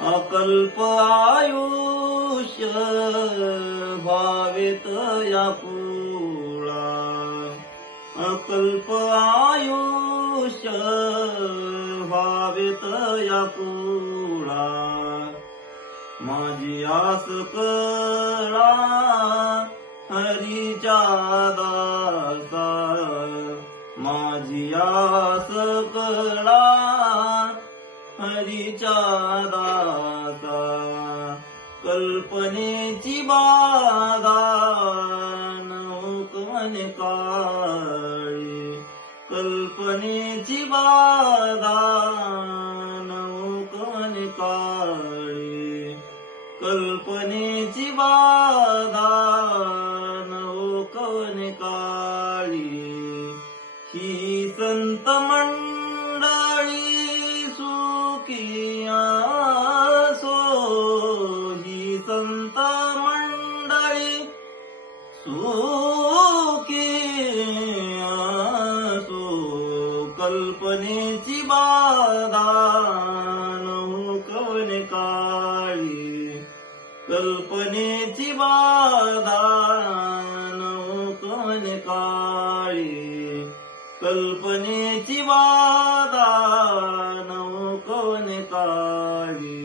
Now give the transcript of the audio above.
अकल्प आयुष्य भावेत याकुळा, अकल्प आयुष्य भावेत याकुळा. माझी आस कळा हरीच्या दासा, माझी आस कळा हरीच्या दासा. कल्पनेची बाधा नौकवन काळी, कल्पनेची बाधा नौकवन काळी, कल्पनेची बाधा नौकवन काळी. ही संत मंडळी सुखी असो, ही संत मंडळी सुखी असो. कल्पनेची बाधा नौकवन काळी, कल्पनेची बाधा नौकवन काळी, कल्पनेची बाधा नौकवन काळी.